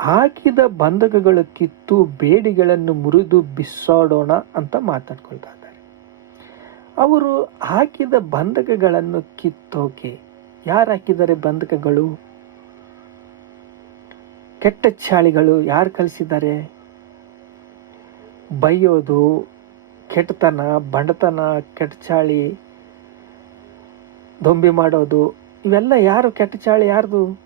ಹಾಕಿದ ಬಂಧಕಗಳು ಕಿತ್ತು ಬೇಡಿಗಳನ್ನು ಮುರಿದು ಬಿಸಾಡೋಣ ಅಂತ ಮಾತಾಡ್ಕೊಳ್ತಾ ಇದ್ದಾರೆ. ಅವರು ಹಾಕಿದ ಬಂಧಕಗಳನ್ನು ಕಿತ್ತೋಕೆ ಯಾರು ಹಾಕಿದ್ದಾರೆ ಬಂಧಕಗಳು? ಕೆಟ್ಟ ಚಾಳಿಗಳು ಯಾರು ಕಲಿಸಿದ್ದಾರೆ? ಬೈಯೋದು, ಕೆಟ್ಟತನ, ಬಂಡತನ, ಕೆಟ್ಟ ಚಾಳಿ, ದೊಂಬಿ ಮಾಡೋದು, ಇವೆಲ್ಲ ಯಾರು ಕೆಟ್ಟ ಚಾಳಿ ಯಾರ್ದು?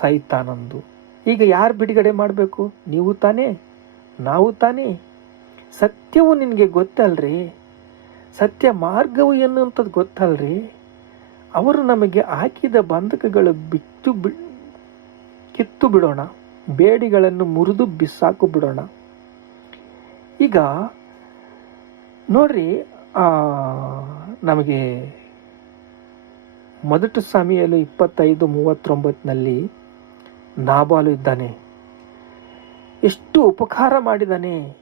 ಸೈತಾನಂದು. ಈಗ ಯಾರು ಬಿಡುಗಡೆ ಮಾಡಬೇಕು? ನೀವು ತಾನೇ? ನಾವು ತಾನೇ? ಸತ್ಯವು ನಿನಗೆ ಗೊತ್ತಲ್ರಿ? ಸತ್ಯ ಮಾರ್ಗವು ಎನ್ನುವಂಥದ್ದು ಗೊತ್ತಲ್ರಿ? ಅವರು ನಮಗೆ ಹಾಕಿದ ಬಂಧಕಗಳು ಬಿತ್ತು ಬಿ, ಕಿತ್ತು ಬಿಡೋಣ. ಬೇಡಿಗಳನ್ನು ಮುರಿದು ಬಿಸಾಕು ಬಿಡೋಣ. ಈಗ ನೋಡ್ರಿ ನಮಗೆ ಮೊದಟ ಸಮಯಲ್ಲಿ ಇಪ್ಪತ್ತೈದು ಮೂವತ್ತೊಂಬತ್ತನಲ್ಲಿ ನಾಬಾಲು ಇದ್ದಾನೆ. ಎಷ್ಟು ಉಪಕಾರ ಮಾಡಿದಾನೆ.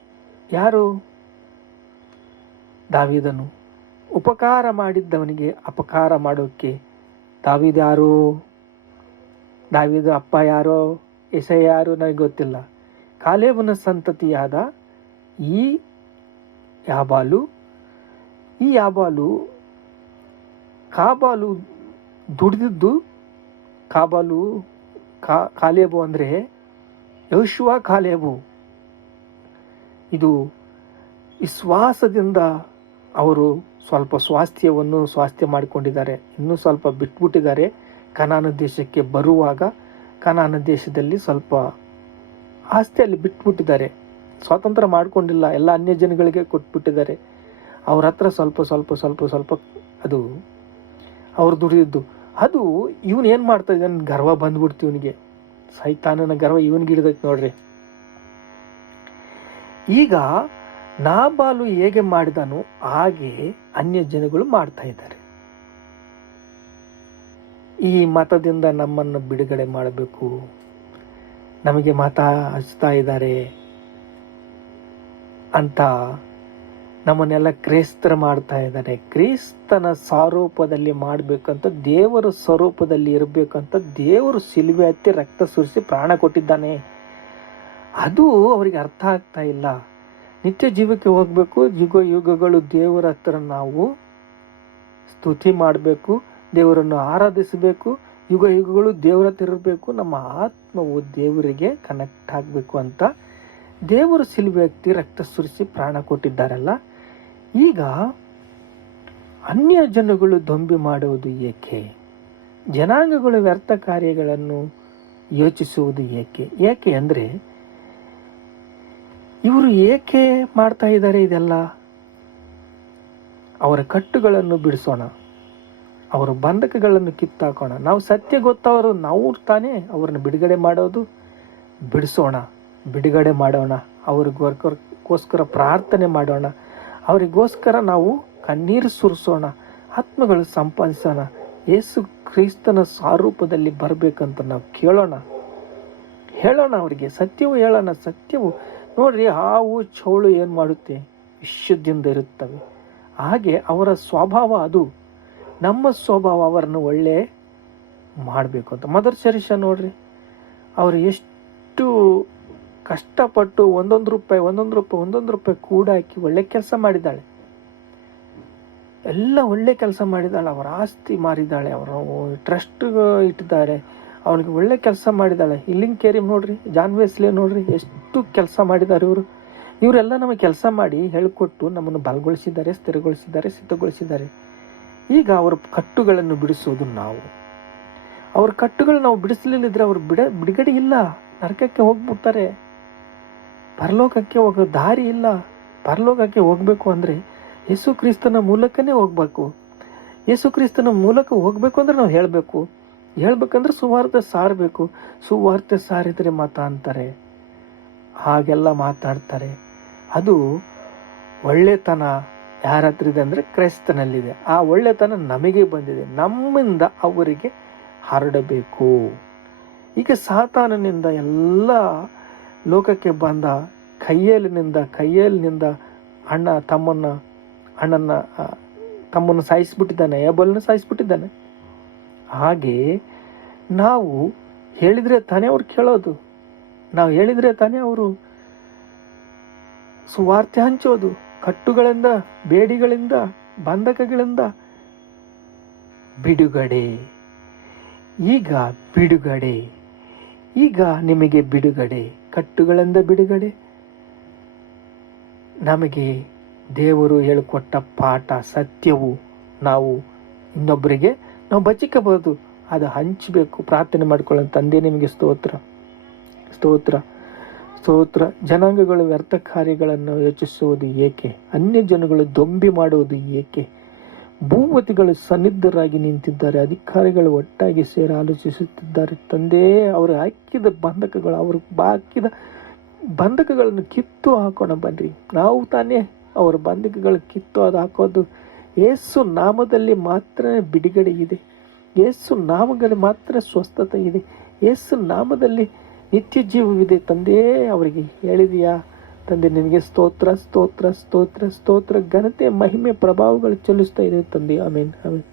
ಯಾರು? ದಾವಿದನು. ಉಪಕಾರ ಮಾಡಿದ್ದವನಿಗೆ ಅಪಕಾರ ಮಾಡೋಕ್ಕೆ ದಾವಿದ ಯಾರು? ದಾವಿದ ಅಪ್ಪ ಯಾರೋ? ಎಸೆ ಯಾರು? ನನಗೆ ಗೊತ್ತಿಲ್ಲ. ಕಾಲೇಬನ ಸಂತತಿಯಾದ ಈ ಯಾಬಾಲು ಈ ಯಾಬಾಲು ಕಾಬಾಲು ದುಡಿದಿದ್ದು, ಕಾಬಾಲು ಕಾ ಕಾಲೇಬು ಅಂದರೆ ಯಹುಶುವ ಕಾಲೇಬು ಇದು ವಿಶ್ವಾಸದಿಂದ ಅವರು ಸ್ವಲ್ಪ ಸ್ವಾಸ್ಥ್ಯವನ್ನು ಸ್ವಾಸ್ಥ್ಯ ಮಾಡಿಕೊಂಡಿದ್ದಾರೆ. ಇನ್ನೂ ಸ್ವಲ್ಪ ಬಿಟ್ಬಿಟ್ಟಿದ್ದಾರೆ. ಕನಾನ ದೇಶಕ್ಕೆ ಬರುವಾಗ ಕನಾನ ದೇಶದಲ್ಲಿ ಸ್ವಲ್ಪ ಆಸ್ತಿಯಲ್ಲಿ ಬಿಟ್ಬಿಟ್ಟಿದ್ದಾರೆ. ಸ್ವಾತಂತ್ರ್ಯ ಮಾಡಿಕೊಂಡಿಲ್ಲ. ಎಲ್ಲ ಅನ್ಯ ಜನಗಳಿಗೆ ಕೊಟ್ಬಿಟ್ಟಿದ್ದಾರೆ. ಅವ್ರ ಹತ್ರ ಸ್ವಲ್ಪ ಸ್ವಲ್ಪ ಸ್ವಲ್ಪ ಸ್ವಲ್ಪ ಅದು ಅವ್ರು ದುಡಿದಿದ್ದು ಅದು ಇವನು ಏನು ಮಾಡ್ತಾ ಗರ್ವ ಬಂದ್ಬಿಡ್ತು ಇವನಿಗೆ. ಸೈತಾನನ ಗರ್ವ ಇವನಿಗೆ ನೋಡ್ರಿ. ಈಗ ನಾಬಾಲು ಹೇಗೆ ಮಾಡಿದನು ಹಾಗೆ ಅನ್ಯ ಜನಗಳು ಮಾಡ್ತಾ ಇದ್ದಾರೆ. ಈ ಮತದಿಂದ ನಮ್ಮನ್ನು ಬಿಡುಗಡೆ ಮಾಡಬೇಕು. ನಮಗೆ ಮತ ಹಚ್ತಾ ಇದ್ದಾರೆ ಅಂತ ನಮ್ಮನ್ನೆಲ್ಲ ಕ್ರೈಸ್ತರ ಮಾಡ್ತಾ ಇದ್ದಾರೆ. ಕ್ರಿಸ್ತನ ಸ್ವರೂಪದಲ್ಲಿ ಮಾಡಬೇಕಂತ ದೇವರ ಸ್ವರೂಪದಲ್ಲಿ ಇರಬೇಕಂತ ದೇವರು ಸಿಲುಬೆ ಹತ್ತಿ ರಕ್ತ ಸುರಿಸಿ ಪ್ರಾಣ ಕೊಟ್ಟಿದ್ದಾನೆ. ಅದು ಅವರಿಗೆ ಅರ್ಥ ಆಗ್ತಾ ಇಲ್ಲ. ನಿತ್ಯ ಜೀವಕ್ಕೆ ಹೋಗ್ಬೇಕು, ಯುಗ ಯುಗಗಳು ದೇವರ ಹತ್ರ ನಾವು ಸ್ತುತಿ ಮಾಡಬೇಕು, ದೇವರನ್ನು ಆರಾಧಿಸಬೇಕು, ಯುಗ ಯುಗಗಳು ದೇವರ ಹತ್ರ ಇರಬೇಕು, ನಮ್ಮ ಆತ್ಮವು ದೇವರಿಗೆ ಕನೆಕ್ಟ್ ಆಗಬೇಕು ಅಂತ ದೇವರು ಸಿಲುಬೆ ಹತ್ತಿ ರಕ್ತ ಸುರಿಸಿ ಪ್ರಾಣ ಕೊಟ್ಟಿದ್ದಾರಲ್ಲ. ಈಗ ಅನ್ಯ ಜನಗಳು ದೊಂಬಿ ಮಾಡುವುದು ಏಕೆ? ಜನಾಂಗಗಳು ವ್ಯರ್ಥ ಕಾರ್ಯಗಳನ್ನು ಯೋಚಿಸುವುದು ಏಕೆ? ಏಕೆ ಅಂದರೆ ಇವರು ಏಕೆ ಮಾಡ್ತಾ ಇದ್ದಾರೆ ಇದೆಲ್ಲ? ಅವರ ಕಟ್ಟುಗಳನ್ನು ಬಿಡಿಸೋಣ. ಅವರ ಬಂಧಕಗಳನ್ನು ಕಿತ್ತಾಕೋಣ. ನಾವು ಸತ್ಯ ಗೊತ್ತವರು, ನಾವು ತಾನೇ ಅವ್ರನ್ನ ಬಿಡುಗಡೆ ಮಾಡೋದು. ಬಿಡಿಸೋಣ, ಬಿಡುಗಡೆ ಮಾಡೋಣ. ಅವ್ರಿಗೋಸ್ಕರ ಪ್ರಾರ್ಥನೆ ಮಾಡೋಣ. ಅವರಿಗೋಸ್ಕರ ನಾವು ಕಣ್ಣೀರು ಸುರಿಸೋಣ, ಆತ್ಮಗಳು ಸಂಪಾದಿಸೋಣ, ಯೇಸು ಕ್ರಿಸ್ತನ ಸ್ವರೂಪದಲ್ಲಿ ಬರಬೇಕಂತ ನಾವು ಕೇಳೋಣ. ಹೇಳೋಣ ಅವರಿಗೆ, ಸತ್ಯವು ಹೇಳೋಣ, ಸತ್ಯವು ನೋಡ್ರಿ ಹಾವು ಚೌಳು ಏನು ಮಾಡುತ್ತೆ? ವಿಶುದ್ಧಿಯಿಂದ ಇರುತ್ತವೆ. ಹಾಗೆ ಅವರ ಸ್ವಭಾವ ಅದು. ನಮ್ಮ ಸ್ವಭಾವ ಅವರನ್ನು ಒಳ್ಳೆ ಮಾಡಬೇಕು ಅಂತ. ಮದರ್ ಶರೀಷ ನೋಡ್ರಿ, ಅವರು ಎಷ್ಟು ಕಷ್ಟಪಟ್ಟು ಒಂದೊಂದು ರೂಪಾಯಿ ಒಂದೊಂದು ರೂಪಾಯಿ ಒಂದೊಂದು ರೂಪಾಯಿ ಕೂಡ ಹಾಕಿ ಒಳ್ಳೆ ಕೆಲಸ ಮಾಡಿದ್ದಾಳೆ. ಎಲ್ಲ ಒಳ್ಳೆ ಕೆಲಸ ಮಾಡಿದ್ದಾಳೆ. ಅವರ ಆಸ್ತಿ ಮಾರಿದ್ದಾಳೆ. ಅವರು ಟ್ರಸ್ಟ್ ಇಟ್ಟಿದ್ದಾರೆ. ಅವಳಿಗೆ ಒಳ್ಳೆ ಕೆಲಸ ಮಾಡಿದ್ದಾಳೆ. ಇಲ್ಲಿಂಗ್ ಕೇರಿ ನೋಡ್ರಿ, ಜಾನ್ ವೆಸ್ಲೆ ನೋಡ್ರಿ, ಎಷ್ಟು ಕೆಲಸ ಮಾಡಿದ್ದಾರೆ ಇವರು. ಇವರೆಲ್ಲ ನಮಗೆ ಕೆಲಸ ಮಾಡಿ ಹೇಳಿಕೊಟ್ಟು ನಮ್ಮನ್ನು ಬಲಗೊಳಿಸಿದ್ದಾರೆ, ಸ್ಥಿರಗೊಳಿಸಿದ್ದಾರೆ, ಸಿದ್ಧಗೊಳಿಸಿದ್ದಾರೆ. ಈಗ ಅವರ ಕಟ್ಟುಗಳನ್ನು ಬಿಡಿಸೋದು ನಾವು. ಅವ್ರ ಕಟ್ಟುಗಳು ನಾವು ಬಿಡಿಸಲಿಲ್ಲದ್ರೆ ಅವ್ರು ಬಿಡ, ಬಿಡುಗಡೆ ಇಲ್ಲ. ನರಕಕ್ಕೆ ಹೋಗ್ಬಿಡ್ತಾರೆ. ಪರಲೋಕಕ್ಕೆ ಹೋಗೋ ದಾರಿ ಇಲ್ಲ. ಪರಲೋಕಕ್ಕೆ ಹೋಗ್ಬೇಕು ಅಂದರೆ ಯೇಸು ಕ್ರಿಸ್ತನ ಮೂಲಕನೇ ಹೋಗ್ಬೇಕು. ಯೇಸು ಕ್ರಿಸ್ತನ ಮೂಲಕ ಹೋಗ್ಬೇಕು ಅಂದ್ರೆ ನಾವು ಹೇಳಬೇಕು. ಹೇಳ್ಬೇಕಂದ್ರೆ ಸುವಾರ್ತೆ ಸಾರಬೇಕು. ಸುವಾರ್ತೆ ಸಾರಿದರೆ ಮತ ಅಂತಾರೆ ಹಾಗೆಲ್ಲ ಮಾತಾಡ್ತಾರೆ. ಅದು ಒಳ್ಳೆತನ ಯಾರ ಹತ್ರ ಇದೆ ಅಂದರೆ ಕ್ರೈಸ್ತನಲ್ಲಿದೆ. ಆ ಒಳ್ಳೆತನ ನಮಗೆ ಬಂದಿದೆ. ನಮ್ಮಿಂದ ಅವರಿಗೆ ಹರಡಬೇಕು. ಈಗ ಸಾತಾನನಿಂದ ಎಲ್ಲ ಲೋಕಕ್ಕೆ ಬಂದ ಕೈಯಲಿನಿಂದ ಕೈಯಲಿನಿಂದ ಅಣ್ಣ ತಮ್ಮನ್ನ ಅಣ್ಣನ ತಮ್ಮನ್ನು ಸಾಯಿಸ್ಬಿಟ್ಟಿದ್ದಾನೆ ಏಬಲ್ನ ಸಾಯಿಸ್ಬಿಟ್ಟಿದ್ದಾನೆ. ಹಾಗೆ ನಾವು ಹೇಳಿದ್ರೆ ತಾನೇ ಅವ್ರು ಕೇಳೋದು. ನಾವು ಹೇಳಿದ್ರೆ ತಾನೇ ಅವರು ಸುವಾರ್ತೆ ಹಂಚೋದು. ಕಟ್ಟುಗಳಿಂದ, ಬೇಡಿಗಳಿಂದ, ಬಂಧಕಗಳಿಂದ. ಬಿಡುಗಡೆ. ಈಗ ಬಿಡುಗಡೆ. ಈಗ ನಿಮಗೆ ಬಿಡುಗಡೆ. ಕಟ್ಟುಗಳಿಂದ ಬಿಡುಗಡೆ. ನಮಗೆ ದೇವರು ಹೇಳಿಕೊಟ್ಟ ಪಾಠ ಸತ್ಯವು. ನಾವು ಇನ್ನೊಬ್ಬರಿಗೆ ನಾವು ಬಚ್ಚಿಕಬಹುದು ಅದು ಹಂಚಬೇಕು. ಪ್ರಾರ್ಥನೆ ಮಾಡ್ಕೊಳ್ಳೋ ತಂದೆ ನಿಮಗೆ ಸ್ತೋತ್ರ. ಸ್ತೋತ್ರ. ಸ್ತೋತ್ರ. ಜನಾಂಗಗಳು ವ್ಯರ್ಥ ಕಾರ್ಯಗಳನ್ನು ಯೋಚಿಸುವುದು ಏಕೆ? ಅನ್ಯ ಜನಗಳು ದೊಂಬಿ ಮಾಡುವುದು ಏಕೆ? ಭೂಪತಿಗಳು ಸನ್ನಿದ್ಧರಾಗಿ ನಿಂತಿದ್ದಾರೆ, ಅಧಿಕಾರಿಗಳು ಒಟ್ಟಾಗಿ ಸೇರಿ ಆಲೋಚಿಸುತ್ತಿದ್ದಾರೆ. ತಂದೆ ಅವರು ಹಾಕಿದ ಬಂಧಕಗಳು, ಅವರು ಹಾಕಿದ ಬಂಧಕಗಳನ್ನು ಕಿತ್ತು ಹಾಕೋಣ ಬನ್ರಿ. ನಾವು ತಾನೇ ಅವರ ಬಂಧಕಗಳು ಕಿತ್ತು ಅದು ಹಾಕೋದು. ಏಸು ನಾಮದಲ್ಲಿ ಮಾತ್ರ ಬಿಡುಗಡೆ ಇದೆ. ಏಸು ನಾಮಗಳು ಮಾತ್ರ ಸ್ವಸ್ಥತೆ ಇದೆ. ಏಸು ನಾಮದಲ್ಲಿ ನಿತ್ಯ ಜೀವವಿದೆ ತಂದೆ ಅವರಿಗೆ ಹೇಳಿದೆಯಾ? ತಂದೆ ನಿನಗೆ ಸ್ತೋತ್ರ ಸ್ತೋತ್ರ ಸ್ತೋತ್ರ ಸ್ತೋತ್ರ ಘನತೆ ಮಹಿಮೆ ಪ್ರಭಾವಗಳು ಚಲಿಸ್ತಾ ಇದೆ ತಂದೆ. ಆಮೇನ್.